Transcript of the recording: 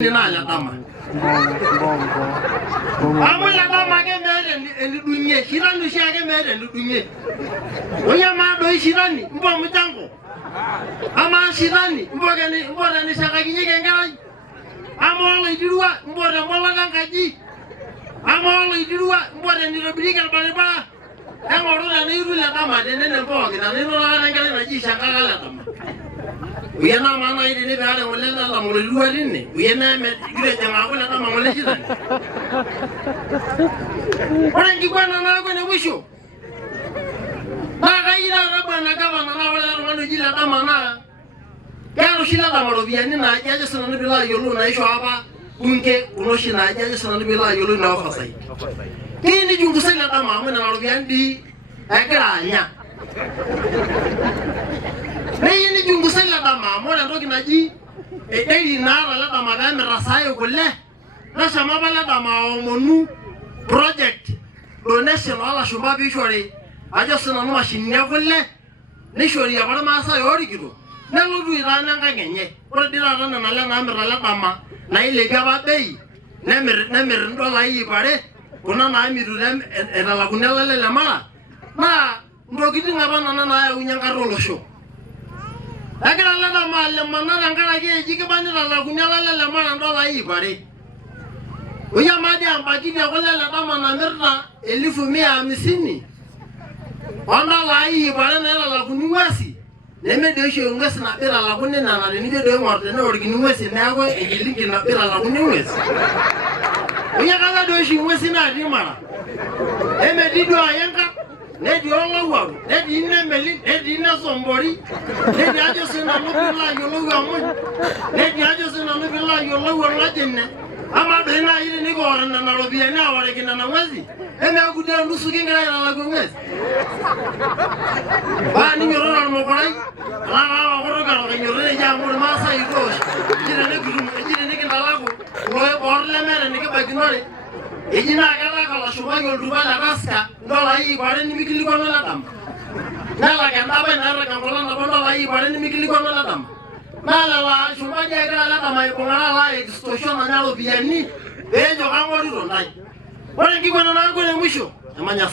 Nala dama. Amula dama ke mere ndi dunye shirani shage mere ndi dunye. Oya ma do shirani mbo mutango. Ama shirani mbo ni shaka kinyeke ngai. Amolo idirwa mbo de mola kangaji. Amolo idirwa mbo de ni robirika baleba. Amolo na ni rula dama de ne mbo na ni rola ngale na ji shaka kala dama. Uyana mana ini ni berada mulai dalam mulai luar ini. Uyana gila jangan aku nak nama mulai sini. Orang kita nana aku ni busuk. Maka ina apa nak apa nana orang orang ni jila nama na. Kalau sila nama robian ni na aja senang bila yolu na isu apa. Unke unosi na aja senang bila yolu na fasai. Ini juga sila nama aku nana robian di akhirnya. Ini jungu sila dama mo na rogi naji dai na la dama da mi rasayo golle na sama bala dama monu project donation ala shumba bi shore aja suna no machine ya golle ni shore ya bala ma sa yori gido na ludu ira na nga genye ro dira na na la na mi la dama na ile ga ba bei na mir ndo la yi bare kuna na mi du dem era la kunela le mala na ndo gidi ngaba na na unyanga rolo show. Agar Allah nama lemana nangkara ke jika bandar Allah punya Allah lemana ndola ibare. Uya madi ampaki dia kola lama namerna 1150. Onda la ibare na Allah kuniwasi. Neme de sho ngasi na pera Allah kunne na na ni de morte na orgi niwasi na go elinki na pera Allah kuniwasi. Uya kala do shi ngasi na di mara. Eme di do ayanka Nedi Allah wa, nedi inne meli, nedi inne sombori, nedi ajo sena nubila yolo wa mo, nedi ajo sena nubila yolo wa ngajenne. Ama bena ile ni gora na narobia na wale kina na mwezi. Eme akudia nusu kinga ya la gongezi. Ba ni nyoro na mo korai. Ala wa goro ga nyoro ne ja mo ma sa ito. Jire ne kina lago. Wo borle mere ne ke baginore. Ejina kala shumba yolduba la raska ndola hii bare ni mikili kwa mela dam nala kanda ba nara kangola na ndola hii bare ni mikili kwa mela dam nala wa shumba ja kala kama ikongala la extortion na nalo biani bejo kangori ronai wale ngikwa na nango ne mwisho amanya